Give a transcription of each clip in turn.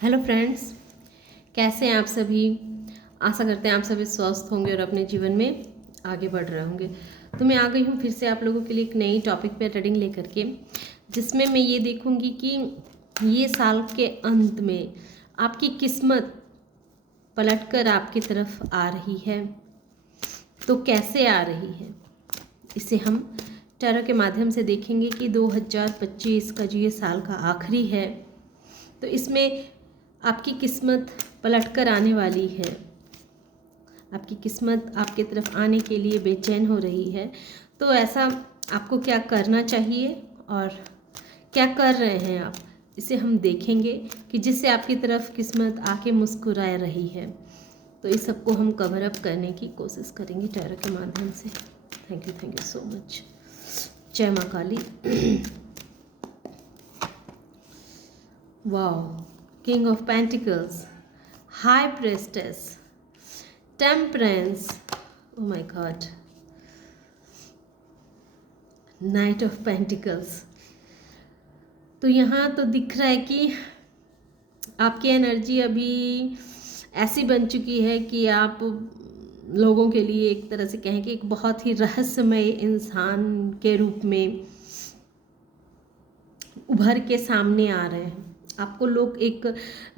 Hello friends, कैसे हैं आप सभी। आशा करते हैं आप सभी स्वस्थ होंगे और अपने जीवन में आगे बढ़ रहे होंगे। तो मैं आ गई हूँ फिर से आप लोगों के लिए एक नई टॉपिक पे रीडिंग लेकर के, जिसमें मैं ये देखूँगी कि ये साल के अंत में आपकी किस्मत पलटकर आपकी तरफ आ रही है, तो कैसे आ रही है इसे हम टैरो के माध्यम से देखेंगे कि 2025 का जो ये साल का आखिरी है, तो इसमें आपकी किस्मत पलटकर आने वाली है। आपकी किस्मत आपके तरफ आने के लिए बेचैन हो रही है। तो ऐसा आपको क्या करना चाहिए और क्या कर रहे हैं आप, इसे हम देखेंगे कि जिससे आपकी तरफ किस्मत आके मुस्कुरा रही है। तो इस सबको हम कवर अप करने की कोशिश करेंगे टैरो के माध्यम से। Thank you so much. जय माँ Kali. Wow, king of pentacles, high priestess, temperance, oh my God, knight of pentacles. तो यहाँ तो दिख रहा है कि आपकी एनर्जी अभी ऐसी बन चुकी है कि आप लोगों के लिए एक तरह से कहें कि एक बहुत ही रहस्यमय इंसान के रूप में उभर के सामने आ रहे हैं। आपको लोग एक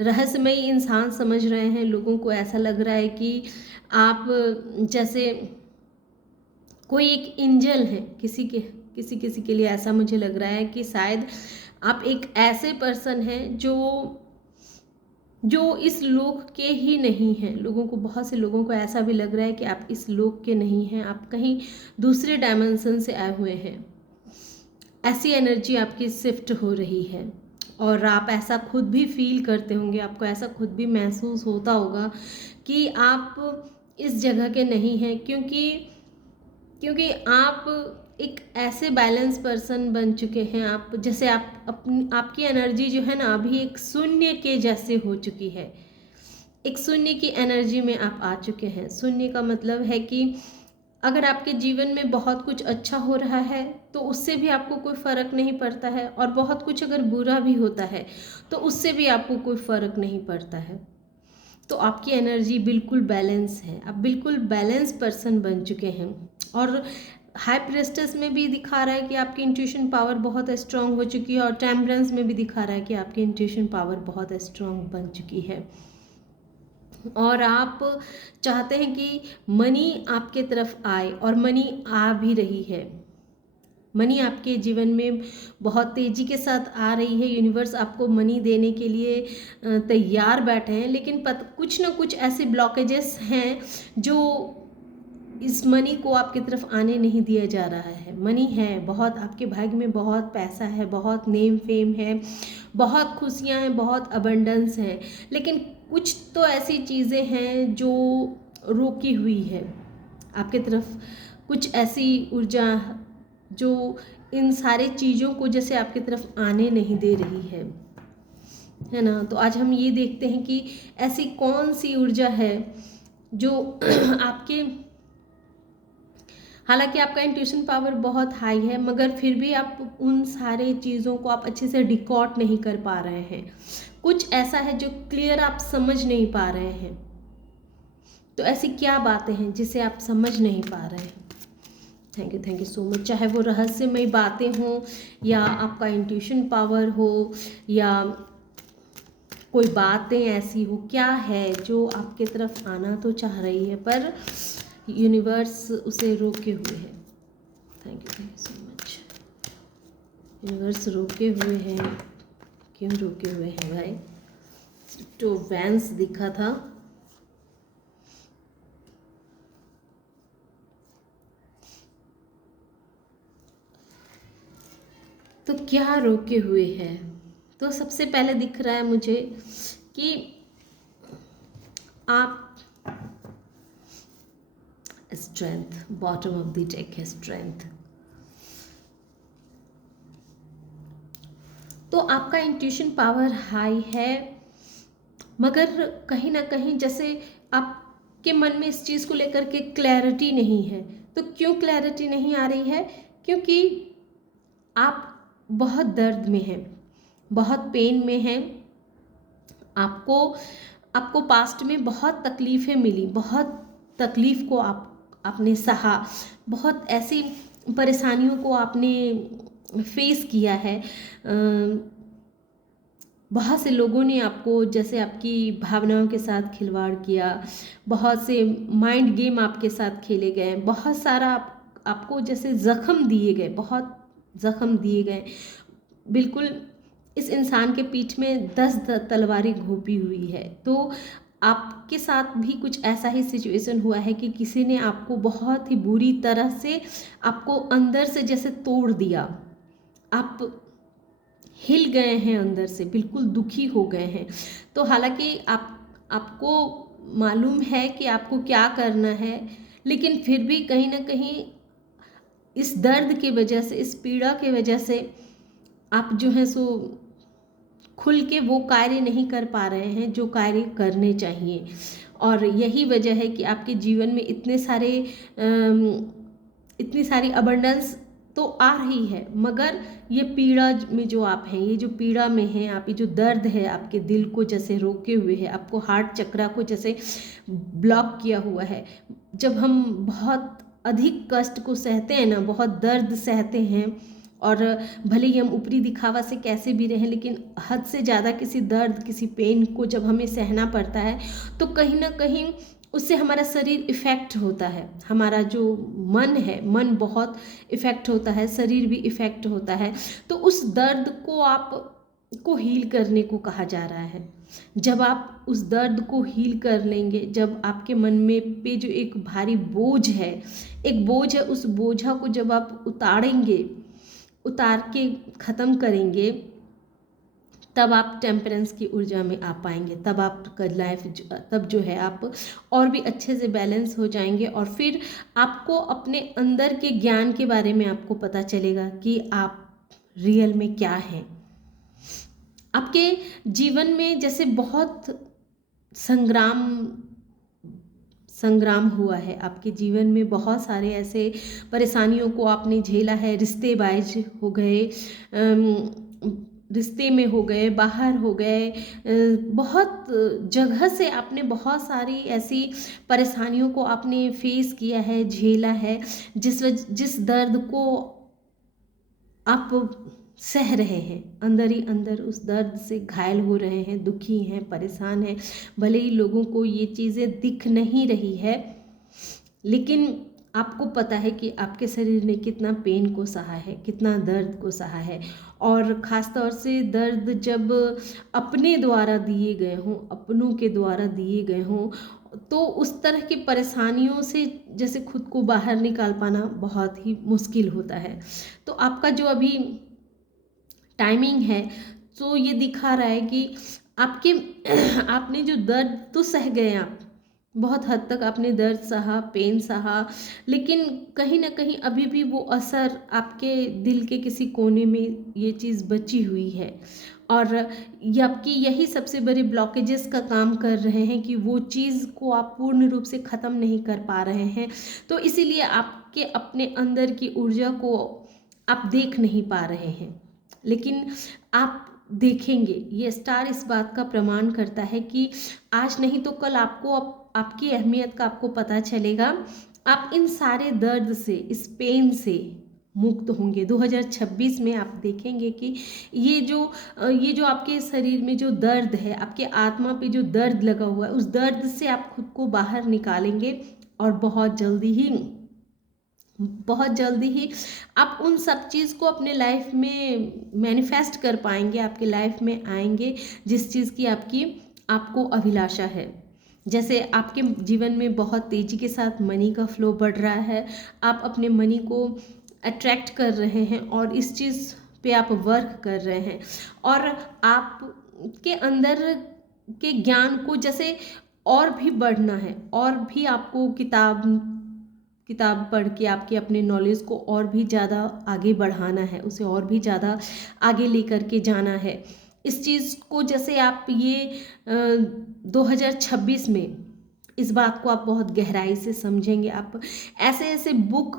रहस्यमय इंसान समझ रहे हैं। लोगों को ऐसा लग रहा है कि आप जैसे कोई एक एंजल है। किसी के लिए ऐसा मुझे लग रहा है कि शायद आप एक ऐसे पर्सन हैं जो इस लोक के ही नहीं हैं। लोगों को, बहुत से लोगों को ऐसा भी लग रहा है कि आप इस लोक के नहीं हैं, आप कहीं दूसरे डायमेंशन से आए हुए हैं। ऐसी एनर्जी आपकी शिफ्ट हो रही है और आप ऐसा खुद भी फील करते होंगे, आपको ऐसा खुद भी महसूस होता होगा कि आप इस जगह के नहीं हैं, क्योंकि आप एक ऐसे बैलेंस पर्सन बन चुके हैं। आप जैसे आपकी एनर्जी जो है ना, अभी एक शून्य के जैसे हो चुकी है। एक शून्य की एनर्जी में आप आ चुके हैं। शून्य का मतलब है कि अगर आपके जीवन में बहुत कुछ अच्छा हो रहा है तो उससे भी आपको कोई फ़र्क नहीं पड़ता है, और बहुत कुछ अगर बुरा भी होता है तो उससे भी आपको कोई फ़र्क नहीं पड़ता है। तो आपकी एनर्जी बिल्कुल बैलेंस है। आप बिल्कुल बैलेंस पर्सन बन चुके हैं। और हाई प्रेस्टेस में भी दिखा रहा है कि आपकी इंट्यूशन पावर बहुत स्ट्रांग हो चुकी है, और टेम्परेंस में भी दिखा रहा है कि आपकी इंट्यूशन पावर बहुत स्ट्रांग बन चुकी है। और आप चाहते हैं कि मनी आपके तरफ आए, और मनी आ भी रही है। मनी आपके जीवन में बहुत तेज़ी के साथ आ रही है। यूनिवर्स आपको मनी देने के लिए तैयार बैठे हैं, लेकिन कुछ ना कुछ ऐसे ब्लॉकेजेस हैं जो इस मनी को आपकी तरफ आने नहीं दिया जा रहा है। मनी है बहुत, आपके भाग्य में बहुत पैसा है, बहुत नेम फेम है, बहुत खुशियाँ हैं, बहुत अबंडेंस है, लेकिन कुछ तो ऐसी चीज़ें हैं जो रोकी हुई है आपके तरफ। कुछ ऐसी ऊर्जा जो इन सारे चीज़ों को जैसे आपकी तरफ आने नहीं दे रही है ना। तो आज हम ये देखते हैं कि ऐसी कौन सी ऊर्जा है जो आपके, हालांकि आपका इंट्यूशन पावर बहुत हाई है, मगर फिर भी आप उन सारे चीज़ों को आप अच्छे से डिकॉड नहीं कर पा रहे हैं। कुछ ऐसा है जो क्लियर आप समझ नहीं पा रहे हैं। तो ऐसी क्या बातें हैं जिसे आप समझ नहीं पा रहे हैं। Thank you so much. चाहे वो रहस्यमय बातें हों, या आपका इंट्यूशन पावर हो, या कोई बातें ऐसी हो, क्या है जो आपके तरफ आना तो चाह रही है पर यूनिवर्स उसे रोके हुए है। Thank you so much. Universe रोके हुए हैं। क्यों रोके हुए हैं भाई? तो वैंस दिखा था। तो क्या रोके हुए हैं? तो सबसे पहले दिख रहा है मुझे कि आप strength, bottom of the deck है स्ट्रेंथ। तो आपका इंट्यूशन पावर हाई है, मगर कहीं ना कहीं जैसे आपके मन में इस चीज़ को लेकर के क्लैरिटी नहीं है। तो क्यों क्लैरिटी नहीं आ रही है? क्योंकि आप बहुत दर्द में हैं, बहुत पेन में हैं, आपको आपको पास्ट में बहुत तकलीफ़ें मिली, बहुत तकलीफ़ को आपने सहा, बहुत ऐसी परेशानियों को आपने फेस किया है। बहुत से लोगों ने आपको जैसे आपकी भावनाओं के साथ खिलवाड़ किया, बहुत से माइंड गेम आपके साथ खेले गए, बहुत सारा आपको जैसे ज़ख्म दिए गए, बहुत ज़ख्म दिए गए। बिल्कुल इस इंसान के पीठ में 10 तलवारें घोंपी हुई है। तो आपके साथ भी कुछ ऐसा ही सिचुएशन हुआ है कि किसी ने आपको बहुत ही बुरी तरह से आपको अंदर से जैसे तोड़ दिया। आप हिल गए हैं अंदर से, बिल्कुल दुखी हो गए हैं। तो हालांकि आपको मालूम है कि आपको क्या करना है, लेकिन फिर भी कहीं ना कहीं इस दर्द की वजह से, इस पीड़ा की वजह से आप जो है सो खुल के वो कार्य नहीं कर पा रहे हैं जो कार्य करने चाहिए। और यही वजह है कि आपके जीवन में इतनी सारी अबंडेंस तो आ रही है, मगर ये पीड़ा में जो आप हैं, ये जो पीड़ा में हैं आप, ये जो दर्द है आपके दिल को जैसे रोके हुए है, आपको हार्ट चक्रा को जैसे ब्लॉक किया हुआ है। जब हम बहुत अधिक कष्ट को सहते हैं ना, बहुत दर्द सहते हैं, और भले ही हम ऊपरी दिखावा से कैसे भी रहें, लेकिन हद से ज़्यादा किसी दर्द, किसी पेन को जब हमें सहना पड़ता है तो कहीं ना कहीं उससे हमारा शरीर इफ़ेक्ट होता है, हमारा जो मन है, मन बहुत इफ़ेक्ट होता है, शरीर भी इफ़ेक्ट होता है। तो उस दर्द को आपको हील करने को कहा जा रहा है। जब आप उस दर्द को हील कर लेंगे, जब आपके मन में पे जो एक भारी बोझ है, एक बोझ है, उस बोझा को जब आप उतार के ख़त्म करेंगे, तब आप टेम्परेंस की ऊर्जा में आ पाएंगे। तब आपका लाइफ तब जो है आप और भी अच्छे से बैलेंस हो जाएंगे। और फिर आपको अपने अंदर के ज्ञान के बारे में आपको पता चलेगा कि आप रियल में क्या हैं। आपके जीवन में जैसे बहुत संग्राम हुआ है, आपके जीवन में बहुत सारे ऐसे परेशानियों को आपने झेला है, रिश्तेबाज हो गए, रिश्ते में हो गए, बाहर हो गए, बहुत जगह से आपने बहुत सारी ऐसी परेशानियों को आपने फेस किया है, झेला है, जिस दर्द को आप सह रहे हैं, अंदर ही अंदर उस दर्द से घायल हो रहे हैं, दुखी हैं, परेशान हैं। भले ही लोगों को ये चीज़ें दिख नहीं रही है, लेकिन आपको पता है कि आपके शरीर ने कितना पेन को सहा है, कितना दर्द को सहा है। और ख़ास तौर से दर्द जब अपने द्वारा दिए गए हों, अपनों के द्वारा दिए गए हों, तो उस तरह की परेशानियों से जैसे खुद को बाहर निकाल पाना बहुत ही मुश्किल होता है। तो आपका जो अभी टाइमिंग है, तो ये दिखा रहा है कि आपके आपने जो दर्द तो सह गए, आप बहुत हद तक आपने दर्द सहा, पेन सहा, लेकिन कहीं ना कहीं अभी भी वो असर आपके दिल के किसी कोने में ये चीज़ बची हुई है। और ये आपकी यही सबसे बड़े ब्लॉकेजेस का काम कर रहे हैं कि वो चीज़ को आप पूर्ण रूप से ख़त्म नहीं कर पा रहे हैं। तो इसीलिए आपके अपने अंदर की ऊर्जा को आप देख नहीं पा रहे हैं, लेकिन आप देखेंगे। ये स्टार इस बात का प्रमाण करता है कि आज नहीं तो कल आपको आपकी अहमियत का आपको पता चलेगा। आप इन सारे दर्द से, इस पेन से मुक्त होंगे। 2026 में आप देखेंगे कि ये जो आपके शरीर में जो दर्द है, आपके आत्मा पे जो दर्द लगा हुआ है, उस दर्द से आप खुद को बाहर निकालेंगे। और बहुत जल्दी ही आप उन सब चीज़ को अपने लाइफ में मैनिफेस्ट कर पाएंगे, आपके लाइफ में आएंगे जिस चीज़ की आपको अभिलाषा है। जैसे आपके जीवन में बहुत तेज़ी के साथ मनी का फ्लो बढ़ रहा है, आप अपने मनी को अट्रैक्ट कर रहे हैं और इस चीज़ पे आप वर्क कर रहे हैं। और आपके अंदर के ज्ञान को जैसे और भी बढ़ना है, और भी आपको किताब पढ़ के आपके अपने नॉलेज को और भी ज़्यादा आगे बढ़ाना है, उसे और भी ज़्यादा आगे लेकर के जाना है। इस चीज़ को जैसे आप ये 2026 में इस बात को आप बहुत गहराई से समझेंगे। आप ऐसे ऐसे बुक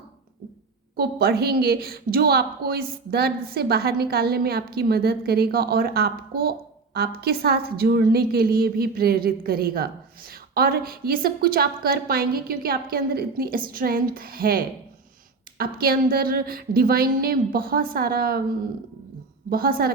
को पढ़ेंगे जो आपको इस दर्द से बाहर निकालने में आपकी मदद करेगा, और आपको आपके साथ जुड़ने के लिए भी प्रेरित करेगा। और ये सब कुछ आप कर पाएंगे क्योंकि आपके अंदर इतनी स्ट्रेंथ है, आपके अंदर डिवाइन ने बहुत सारा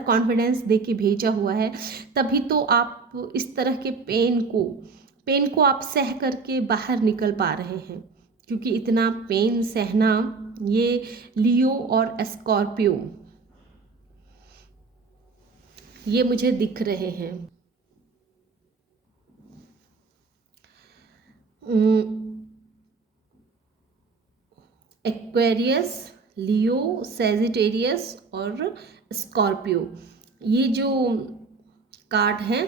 कॉन्फिडेंस दे के भेजा हुआ है। तभी तो आप इस तरह के पेन को आप सह करके बाहर निकल पा रहे हैं, क्योंकि इतना पेन सहना ये लियो और स्कॉर्पियो ये मुझे दिख रहे हैं। एक्वेरियस, लियो, सेजिटेरियस और स्कॉर्पियो, ये जो कार्ड हैं,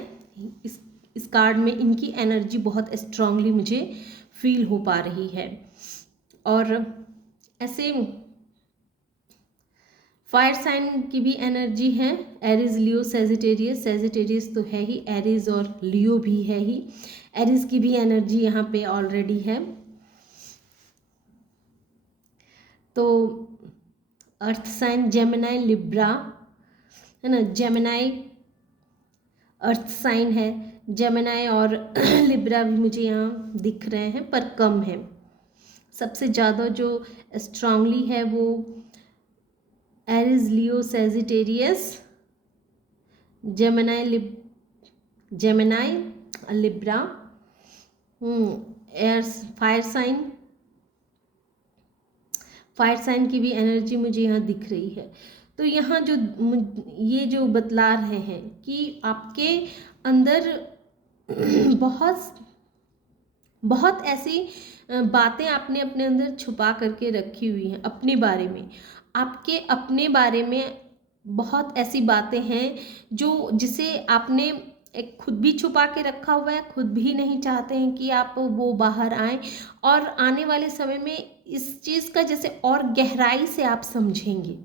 इस कार्ड में इनकी एनर्जी बहुत स्ट्रांगली मुझे फील हो पा रही है। और ऐसे फायर साइन की भी एनर्जी है, एरिस, लियो, सेजिटेरियस। सेजिटेरियस तो है ही, एरिस और लियो भी है ही। एरिस की भी एनर्जी यहाँ पे ऑलरेडी है। तो अर्थ साइन जेमिनाई, लिब्रा है ना, जेमिनाई अर्थ साइन है, जेमिनाई और लिब्रा भी मुझे यहाँ दिख रहे हैं, पर कम है। सबसे ज़्यादा जो स्ट्रांगली है वो Aries, Leo, Sagittarius, Gemini, Libra, air fire sign की भी एनर्जी मुझे यहाँ दिख रही है। तो यहाँ ये जो बतला रहे हैं कि आपके अंदर बहुत ऐसी बातें आपने अपने अंदर छुपा करके रखी हुई हैं अपने बारे में। आपके अपने बारे में बहुत ऐसी बातें हैं जिसे आपने खुद भी छुपा के रखा हुआ है, खुद भी नहीं चाहते हैं कि आप वो बाहर आए। और आने वाले समय में इस चीज़ का जैसे और गहराई से आप समझेंगे,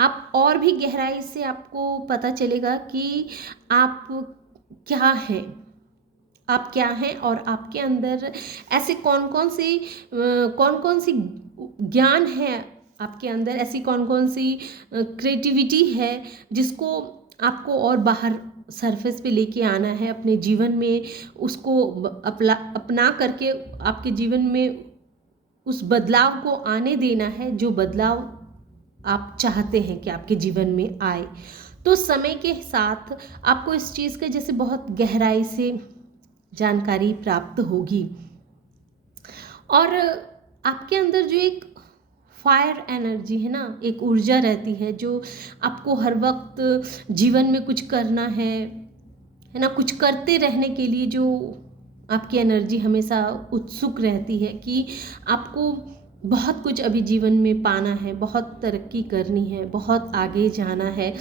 आप और भी गहराई से आपको पता चलेगा कि आप क्या हैं और आपके अंदर ऐसे कौन कौन सी ज्ञान है आपके अंदर, ऐसी कौन कौन सी क्रिएटिविटी है जिसको आपको और बाहर सरफेस पे लेके आना है अपने जीवन में, उसको अपना करके आपके जीवन में उस बदलाव को आने देना है जो बदलाव आप चाहते हैं कि आपके जीवन में आए। तो समय के साथ आपको इस चीज़ के जैसे बहुत गहराई से जानकारी प्राप्त होगी। और आपके अंदर जो एक फायर एनर्जी है ना, एक ऊर्जा रहती है जो आपको हर वक्त जीवन में कुछ करना है ना, कुछ करते रहने के लिए जो आपकी एनर्जी हमेशा उत्सुक रहती है कि आपको बहुत कुछ अभी जीवन में पाना है, बहुत तरक्की करनी है, बहुत आगे जाना है।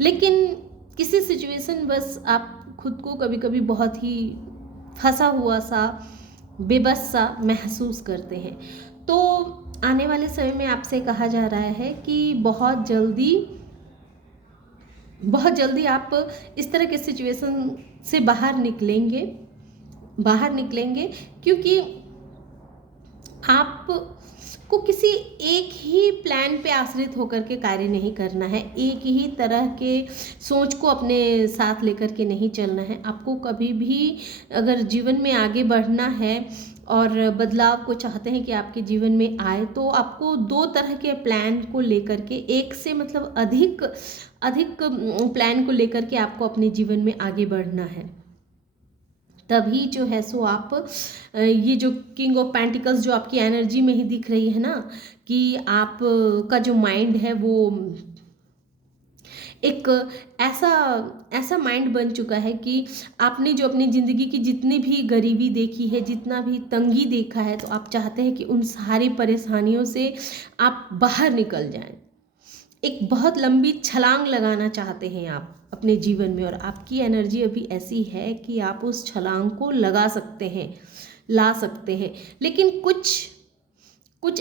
लेकिन किसी सिचुएशन बस आप खुद को कभी कभी बहुत ही फंसा हुआ सा, बेबस सा महसूस करते हैं। तो आने वाले समय में आपसे कहा जा रहा है कि बहुत जल्दी आप इस तरह के सिचुएशन से बाहर निकलेंगे, क्योंकि आपको किसी एक ही प्लान पे आश्रित होकर के कार्य नहीं करना है, एक ही तरह के सोच को अपने साथ लेकर के नहीं चलना है। आपको कभी भी अगर जीवन में आगे बढ़ना है और बदलाव को चाहते हैं कि आपके जीवन में आए, तो आपको दो तरह के प्लान को लेकर के, एक से मतलब अधिक प्लान को लेकर के आपको अपने जीवन में आगे बढ़ना है। तभी जो है सो आप ये जो किंग ऑफ पेंटिकल्स जो आपकी एनर्जी में ही दिख रही है ना, कि आप का जो माइंड है वो एक ऐसा माइंड बन चुका है कि आपने जो अपनी ज़िंदगी की जितनी भी गरीबी देखी है, जितना भी तंगी देखा है, तो आप चाहते हैं कि उन सारी परेशानियों से आप बाहर निकल जाएं। एक बहुत लंबी छलांग लगाना चाहते हैं आप अपने जीवन में, और आपकी एनर्जी अभी ऐसी है कि आप उस छलांग को लगा सकते हैं, ला सकते हैं। लेकिन कुछ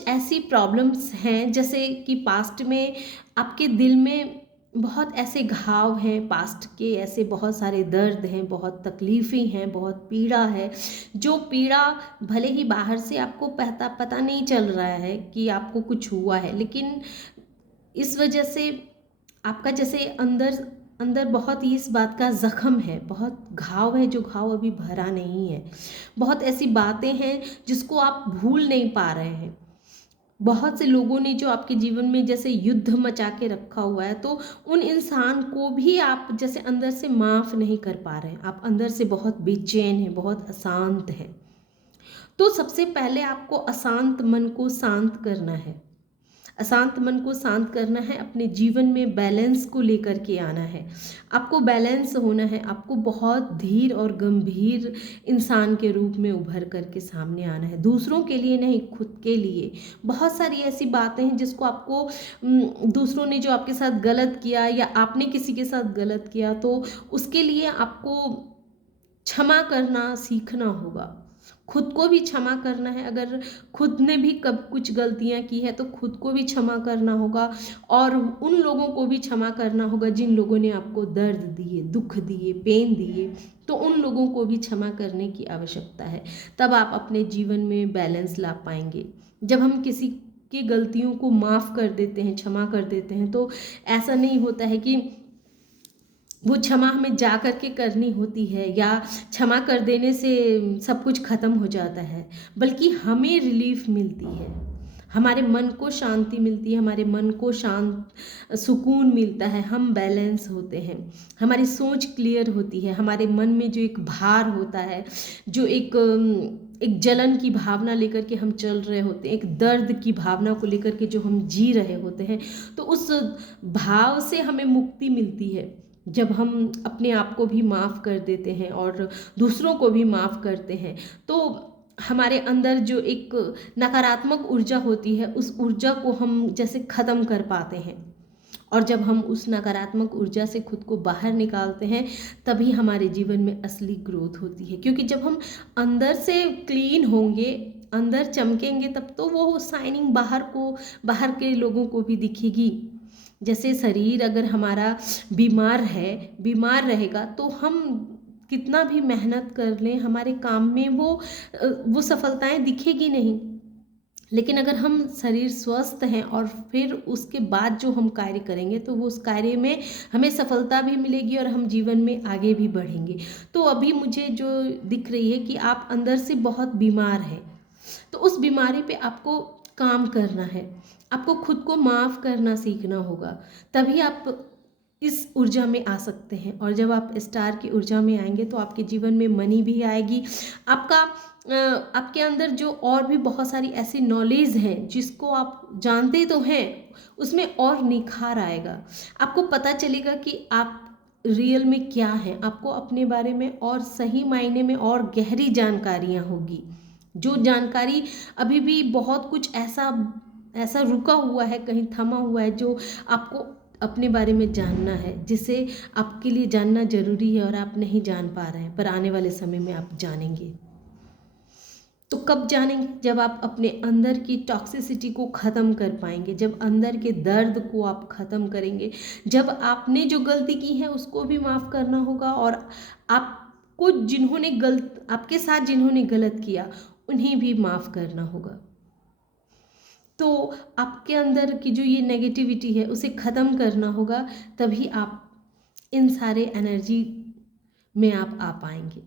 ऐसी प्रॉब्लम्स हैं, जैसे कि पास्ट में आपके दिल में बहुत ऐसे घाव हैं, पास्ट के ऐसे बहुत सारे दर्द हैं, बहुत तकलीफ़ें हैं, बहुत पीड़ा है, जो पीड़ा भले ही बाहर से आपको पता नहीं चल रहा है कि आपको कुछ हुआ है, लेकिन इस वजह से आपका जैसे अंदर अंदर बहुत ही इस बात का ज़ख्म है, बहुत घाव है जो घाव अभी भरा नहीं है। बहुत ऐसी बातें हैं जिसको आप भूल नहीं पा रहे हैं। बहुत से लोगों ने जो आपके जीवन में जैसे युद्ध मचा के रखा हुआ है, तो उन इंसान को भी आप जैसे अंदर से माफ़ नहीं कर पा रहे हैं। आप अंदर से बहुत बेचैन हैं, बहुत अशांत हैं। तो सबसे पहले आपको अशांत मन को शांत करना है। अशांत मन को शांत करना है, अपने जीवन में बैलेंस को लेकर के आना है। आपको बैलेंस होना है, आपको बहुत धीर और गंभीर इंसान के रूप में उभर करके सामने आना है, दूसरों के लिए नहीं, खुद के लिए। बहुत सारी ऐसी बातें हैं जिसको आपको दूसरों ने जो आपके साथ गलत किया या आपने किसी के साथ गलत किया, तो उसके लिए आपको क्षमा करना सीखना होगा। खुद को भी क्षमा करना है, अगर खुद ने भी कब कुछ गलतियां की है तो खुद को भी क्षमा करना होगा, और उन लोगों को भी क्षमा करना होगा जिन लोगों ने आपको दर्द दिए, दुख दिए, पेन दिए, तो उन लोगों को भी क्षमा करने की आवश्यकता है। तब आप अपने जीवन में बैलेंस ला पाएंगे। जब हम किसी की गलतियों को माफ़ कर देते हैं, क्षमा कर देते हैं, तो ऐसा नहीं होता है कि वो क्षमा हमें जा कर के करनी होती है या क्षमा कर देने से सब कुछ ख़त्म हो जाता है, बल्कि हमें रिलीफ मिलती है, हमारे मन को शांति मिलती है, हमारे मन को शांत सुकून मिलता है, हम बैलेंस होते हैं, हमारी सोच क्लियर होती है, हमारे मन में जो एक भार होता है, जो एक जलन की भावना लेकर के हम चल रहे होते हैं, एक दर्द की भावना को लेकर के जो हम जी रहे होते हैं, तो उस भाव से हमें मुक्ति मिलती है जब हम अपने आप को भी माफ़ कर देते हैं और दूसरों को भी माफ़ करते हैं। तो हमारे अंदर जो एक नकारात्मक ऊर्जा होती है, उस ऊर्जा को हम जैसे ख़त्म कर पाते हैं, और जब हम उस नकारात्मक ऊर्जा से खुद को बाहर निकालते हैं, तभी हमारे जीवन में असली ग्रोथ होती है। क्योंकि जब हम अंदर से क्लीन होंगे, अंदर चमकेंगे, तब तो वो शाइनिंग बाहर के लोगों को भी दिखेगी। जैसे शरीर अगर हमारा बीमार रहेगा, तो हम कितना भी मेहनत कर लें, हमारे काम में वो सफलताएं दिखेगी नहीं। लेकिन अगर हम शरीर स्वस्थ हैं और फिर उसके बाद जो हम कार्य करेंगे, तो वो उस कार्य में हमें सफलता भी मिलेगी और हम जीवन में आगे भी बढ़ेंगे। तो अभी मुझे जो दिख रही है कि आप अंदर से बहुत बीमार हैं, तो उस बीमारी पे आपको काम करना है, आपको खुद को माफ़ करना सीखना होगा, तभी आप इस ऊर्जा में आ सकते हैं। और जब आप स्टार की ऊर्जा में आएंगे, तो आपके जीवन में मनी भी आएगी, आपके अंदर जो और भी बहुत सारी ऐसी नॉलेज हैं जिसको आप जानते तो हैं, उसमें और निखार आएगा। आपको पता चलेगा कि आप रियल में क्या हैं, आपको अपने बारे में और सही मायने में और गहरी जानकारियाँ होगी। जो जानकारी अभी भी बहुत कुछ ऐसा रुका हुआ है, कहीं थमा हुआ है, जो आपको अपने बारे में जानना है, जिसे आपके लिए जानना जरूरी है और आप नहीं जान पा रहे हैं, पर आने वाले समय में आप जानेंगे। तो कब जानेंगे? जब आप अपने अंदर की टॉक्सिसिटी को ख़त्म कर पाएंगे, जब अंदर के दर्द को आप ख़त्म करेंगे, जब आपने जो गलती की है उसको भी माफ़ करना होगा, और आपको आपके साथ जिन्होंने गलत किया उन्हें भी माफ़ करना होगा। तो आपके अंदर की जो ये नेगेटिविटी है उसे ख़त्म करना होगा, तभी आप इन सारे एनर्जी में आप आ पाएंगे।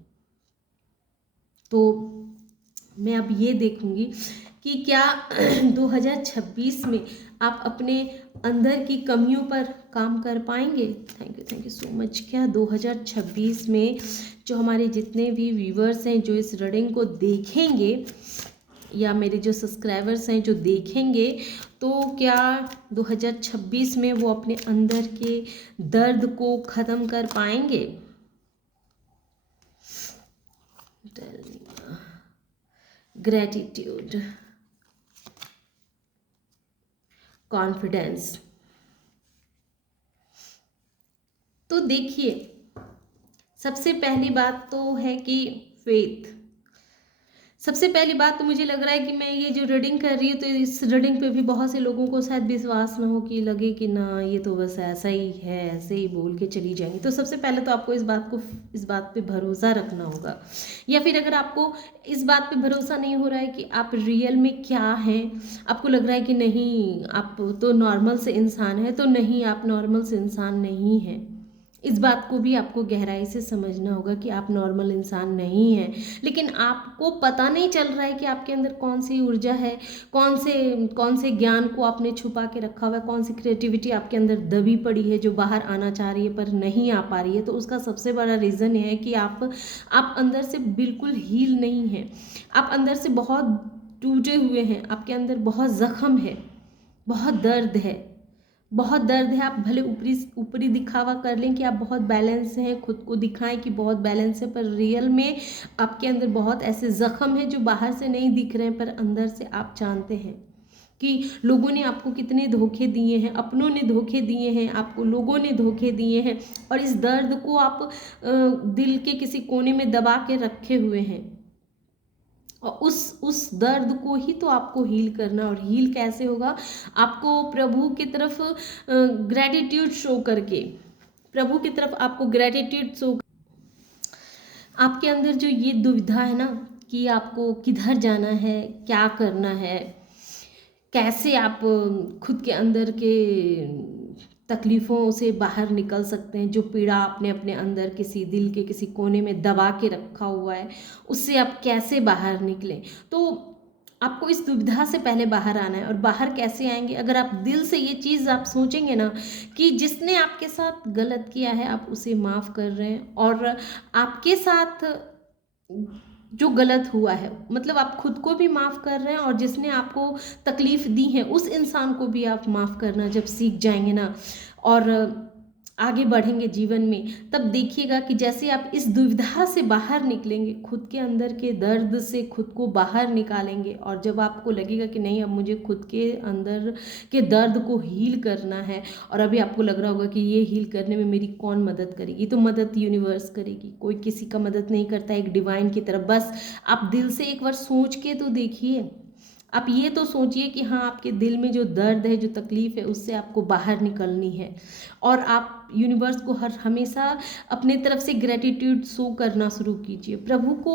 तो मैं अब ये देखूंगी कि क्या 2026 में आप अपने अंदर की कमियों पर काम कर पाएंगे। Thank you so much. क्या 2026 में जो हमारे जितने भी व्यूवर्स हैं जो इस रीडिंग को देखेंगे, या मेरे जो सब्सक्राइबर्स हैं जो देखेंगे, तो क्या 2026 में वो अपने अंदर के दर्द को ख़त्म कर पाएंगे? Gratitude, confidence. तो देखिए, सबसे पहली बात तो है कि फेथ। सबसे पहली बात तो मुझे लग रहा है कि मैं ये जो रीडिंग कर रही हूँ, तो इस रीडिंग पे भी बहुत से लोगों को शायद विश्वास ना हो, कि लगे कि ना ये तो बस ऐसा ही है, ऐसे ही बोल के चली जाएंगी। तो सबसे पहले तो आपको इस बात पे भरोसा रखना होगा, या फिर अगर आपको इस बात पे भरोसा नहीं हो रहा है कि आप रियल में क्या हैं, आपको लग रहा है कि नहीं आप तो नॉर्मल से इंसान है, तो नहीं, आप नॉर्मल से इंसान नहीं हैं। इस बात को भी आपको गहराई से समझना होगा कि आप नॉर्मल इंसान नहीं हैं, लेकिन आपको पता नहीं चल रहा है कि आपके अंदर कौन सी ऊर्जा है, कौन से ज्ञान को आपने छुपा के रखा हुआ है, कौन सी क्रिएटिविटी आपके अंदर दबी पड़ी है जो बाहर आना चाह रही है पर नहीं आ पा रही है। तो उसका सबसे बड़ा रीज़न ये है कि आप अंदर से बिल्कुल हील नहीं हैं, आप अंदर से बहुत टूटे हुए हैं, आपके अंदर बहुत ज़ख्म है, बहुत दर्द है, बहुत दर्द है। आप भले ऊपरी ऊपरी दिखावा कर लें कि आप बहुत बैलेंस हैं, खुद को दिखाएं कि बहुत बैलेंस है, पर रियल में आपके अंदर बहुत ऐसे ज़ख्म हैं जो बाहर से नहीं दिख रहे हैं, पर अंदर से आप जानते हैं कि लोगों ने आपको कितने धोखे दिए हैं, अपनों ने धोखे दिए हैं, आपको लोगों ने धोखे दिए हैं, और इस दर्द को आप दिल के किसी कोने में दबा के रखे हुए हैं। और उस दर्द को ही तो आपको हील करना, और हील कैसे होगा? आपको प्रभु की तरफ ग्रेटिट्यूड शो करके, प्रभु की तरफ आपको ग्रेटिट्यूड शो, आपके अंदर जो ये दुविधा है ना कि आपको किधर जाना है, क्या करना है, कैसे आप खुद के अंदर के तकलीफ़ों से बाहर निकल सकते हैं, जो पीड़ा आपने अपने अंदर किसी दिल के किसी कोने में दबा के रखा हुआ है, उससे आप कैसे बाहर निकलें। तो आपको इस दुविधा से पहले बाहर आना है। और बाहर कैसे आएंगे? अगर आप दिल से ये चीज़ आप सोचेंगे ना कि जिसने आपके साथ गलत किया है आप उसे माफ़ कर रहे हैं, और आपके साथ जो गलत हुआ है, मतलब आप खुद को भी माफ़ कर रहे हैं, और जिसने आपको तकलीफ़ दी है उस इंसान को भी आप माफ़ करना जब सीख जाएंगे ना, और आगे बढ़ेंगे जीवन में, तब देखिएगा कि जैसे आप इस दुविधा से बाहर निकलेंगे, खुद के अंदर के दर्द से खुद को बाहर निकालेंगे, और जब आपको लगेगा कि नहीं अब मुझे खुद के अंदर के दर्द को हील करना है, और अभी आपको लग रहा होगा कि ये हील करने में मेरी कौन मदद करेगी, तो मदद यूनिवर्स करेगी। कोई किसी का मदद नहीं करता, एक डिवाइन की तरफ। बस आप दिल से एक बार सोच के तो देखिए, आप ये तो सोचिए कि हाँ आपके दिल में जो दर्द है, जो तकलीफ़ है, उससे आपको बाहर निकलनी है, और आप यूनिवर्स को हमेशा अपने तरफ से ग्रेटिट्यूड शो करना शुरू कीजिए। प्रभु को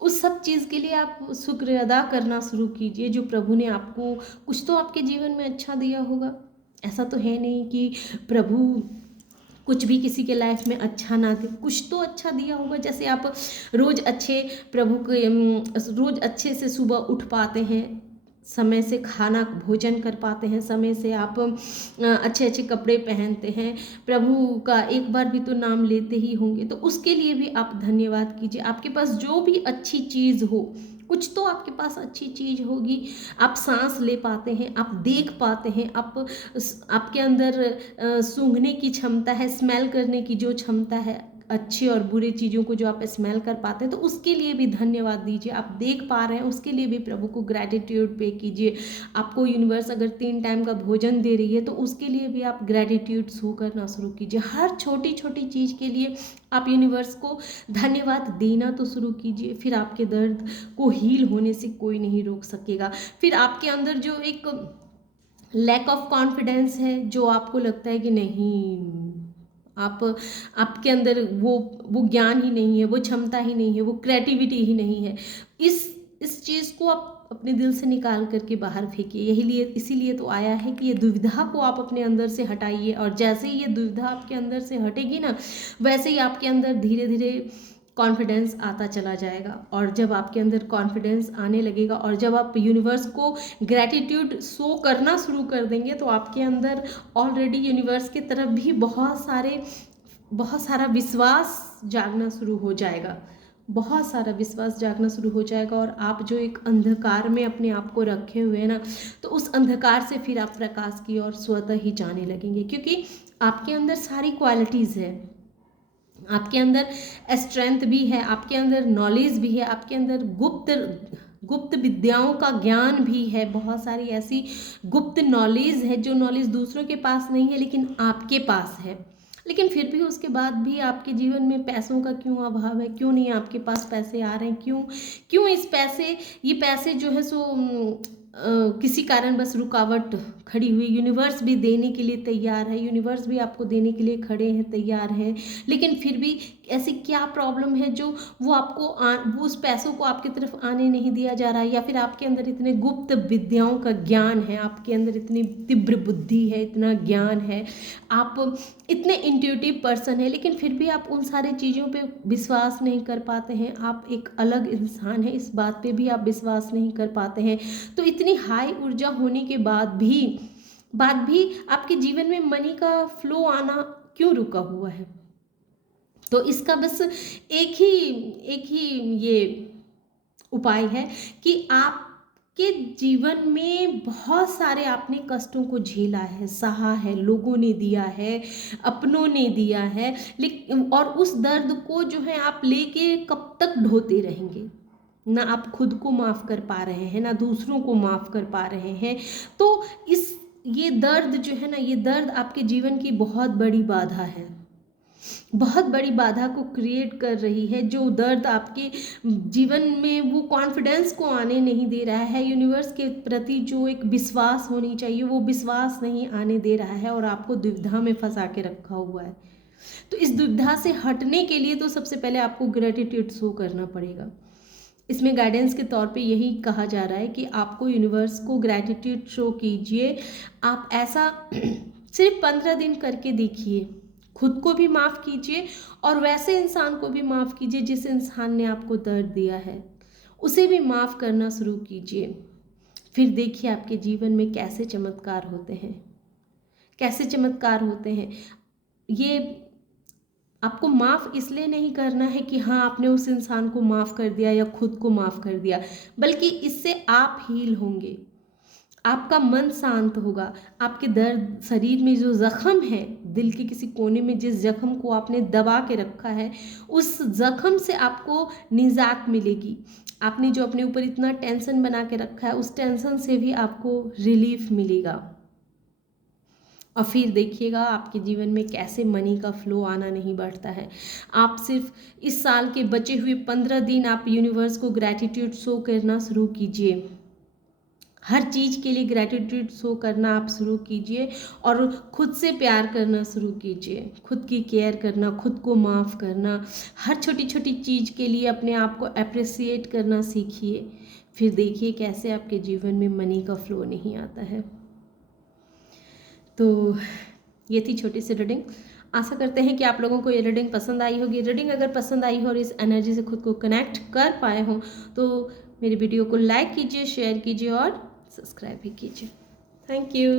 उस सब चीज़ के लिए आप शुक्र अदा करना शुरू कीजिए जो प्रभु ने आपको, कुछ तो आपके जीवन में अच्छा दिया होगा। ऐसा तो है नहीं कि प्रभु कुछ भी किसी के लाइफ में अच्छा ना दे, कुछ तो अच्छा दिया होगा। जैसे आप रोज़ अच्छे प्रभु के रोज़ अच्छे से सुबह उठ पाते हैं, समय से खाना भोजन कर पाते हैं, समय से आप अच्छे अच्छे कपड़े पहनते हैं, प्रभु का एक बार भी तो नाम लेते ही होंगे, तो उसके लिए भी आप धन्यवाद कीजिए। आपके पास जो भी अच्छी चीज़ हो, कुछ तो आपके पास अच्छी चीज़ होगी। आप सांस ले पाते हैं, आप देख पाते हैं, आपके अंदर सूंघने की क्षमता है, स्मेल करने की जो क्षमता है, अच्छी और बुरी चीज़ों को जो आप स्मेल कर पाते हैं, तो उसके लिए भी धन्यवाद दीजिए। आप देख पा रहे हैं, उसके लिए भी प्रभु को ग्रैटिट्यूड पे कीजिए। आपको यूनिवर्स अगर 3 टाइम का भोजन दे रही है तो उसके लिए भी आप ग्रैटिट्यूड शो करना शुरू कीजिए। हर छोटी छोटी चीज़ के लिए आप यूनिवर्स को धन्यवाद देना तो शुरू कीजिए। फिर आपके दर्द को हील होने से कोई नहीं रोक सकेगा। फिर आपके अंदर जो एक लैक ऑफ कॉन्फिडेंस है, जो आपको लगता है कि नहीं आपके अंदर वो ज्ञान ही नहीं है, वो क्षमता ही नहीं है, वो क्रिएटिविटी ही नहीं है, इस चीज़ को आप अपने दिल से निकाल करके बाहर फेंकिए। इसीलिए तो आया है कि ये दुविधा को आप अपने अंदर से हटाइए, और जैसे ही ये दुविधा आपके अंदर से हटेगी ना, वैसे ही आपके अंदर धीरे धीरे कॉन्फिडेंस आता चला जाएगा। और जब आपके अंदर कॉन्फिडेंस आने लगेगा, और जब आप यूनिवर्स को ग्रैटिट्यूड शो करना शुरू कर देंगे, तो आपके अंदर ऑलरेडी यूनिवर्स की तरफ भी बहुत सारा विश्वास जागना शुरू हो जाएगा, बहुत सारा विश्वास जागना शुरू हो जाएगा। और आप जो एक अंधकार में अपने आप को रखे हुए हैं ना, तो उस अंधकार से फिर आप प्रकाश की ओर स्वतः ही जाने लगेंगे, क्योंकि आपके अंदर सारी क्वालिटीज़ है। आपके अंदर स्ट्रेंथ भी है, आपके अंदर नॉलेज भी है, आपके अंदर गुप्त विद्याओं का ज्ञान भी है। बहुत सारी ऐसी गुप्त नॉलेज है जो नॉलेज दूसरों के पास नहीं है, लेकिन आपके पास है। लेकिन फिर भी उसके बाद भी आपके जीवन में पैसों का क्यों अभाव है? क्यों नहीं आपके पास पैसे आ रहे हैं? क्यों ये पैसे जो है सो किसी कारण बस रुकावट खड़ी हुई, यूनिवर्स भी देने के लिए तैयार है, यूनिवर्स भी आपको देने के लिए खड़े हैं, तैयार हैं, लेकिन फिर भी ऐसी क्या प्रॉब्लम है जो वो आपको वो उस पैसों को आपकी तरफ आने नहीं दिया जा रहा है, या फिर आपके अंदर इतने गुप्त विद्याओं का ज्ञान है, आपके अंदर इतनी तीव्र बुद्धि है, इतना ज्ञान है, आप इतने इंट्यूटिव पर्सन है, लेकिन फिर भी आप उन सारी चीज़ों पे विश्वास नहीं कर पाते हैं। आप एक अलग इंसान है, इस बात पे भी आप विश्वास नहीं कर पाते हैं। तो इतनी हाई ऊर्जा होने के बाद भी आपके जीवन में मनी का फ्लो आना क्यों रुका हुआ है? तो इसका बस एक ही ये उपाय है कि आपके जीवन में बहुत सारे आपने कष्टों को झेला है, सहा है, लोगों ने दिया है, अपनों ने दिया है, लेकिन और उस दर्द को जो है आप लेके कब तक ढोते रहेंगे? ना आप खुद को माफ़ कर पा रहे हैं, ना दूसरों को माफ़ कर पा रहे हैं। तो ये दर्द जो है ना, ये दर्द आपके जीवन की बहुत बड़ी बाधा है, बहुत बड़ी बाधा को क्रिएट कर रही है। जो दर्द आपके जीवन में वो कॉन्फिडेंस को आने नहीं दे रहा है, यूनिवर्स के प्रति जो एक विश्वास होनी चाहिए वो विश्वास नहीं आने दे रहा है, और आपको दुविधा में फंसा के रखा हुआ है। तो इस दुविधा से हटने के लिए तो सबसे पहले आपको ग्रेटिट्यूड शो करना पड़ेगा। इसमें गाइडेंस के तौर पे यही कहा जा रहा है कि आपको यूनिवर्स को ग्रैटिट्यूड शो कीजिए। आप ऐसा सिर्फ 15 दिन करके देखिए, खुद को भी माफ़ कीजिए और वैसे इंसान को भी माफ़ कीजिए जिस इंसान ने आपको दर्द दिया है, उसे भी माफ़ करना शुरू कीजिए। फिर देखिए आपके जीवन में कैसे चमत्कार होते हैं, कैसे चमत्कार होते हैं। ये आपको माफ़ इसलिए नहीं करना है कि हाँ आपने उस इंसान को माफ़ कर दिया या खुद को माफ़ कर दिया, बल्कि इससे आप हील होंगे, आपका मन शांत होगा, आपके दर्द, शरीर में जो ज़ख्म है, दिल के किसी कोने में जिस ज़ख्म को आपने दबा के रखा है, उस ज़ख्म से आपको निजात मिलेगी। आपने जो अपने ऊपर इतना टेंशन बना के रखा है, उस टेंशन से भी आपको रिलीफ मिलेगा। और फिर देखिएगा आपके जीवन में कैसे मनी का फ्लो आना नहीं बढ़ता है। आप सिर्फ इस साल के बचे हुए 15 दिन आप यूनिवर्स को ग्रैटिट्यूड शो करना शुरू कीजिए। हर चीज़ के लिए ग्रैटिट्यूड शो करना आप शुरू कीजिए और खुद से प्यार करना शुरू कीजिए, खुद की केयर करना, खुद को माफ़ करना, हर छोटी छोटी चीज़ के लिए अपने आप को अप्रिसिएट करना सीखिए। फिर देखिए कैसे आपके जीवन में मनी का फ्लो नहीं आता है। तो ये थी छोटी सी रीडिंग। आशा करते हैं कि आप लोगों को ये रीडिंग पसंद आई होगी। रीडिंग अगर पसंद आई हो और इस एनर्जी से खुद को कनेक्ट कर पाए हों तो मेरी वीडियो को लाइक कीजिए, शेयर कीजिए और सब्सक्राइब भी कीजिए। Thank you.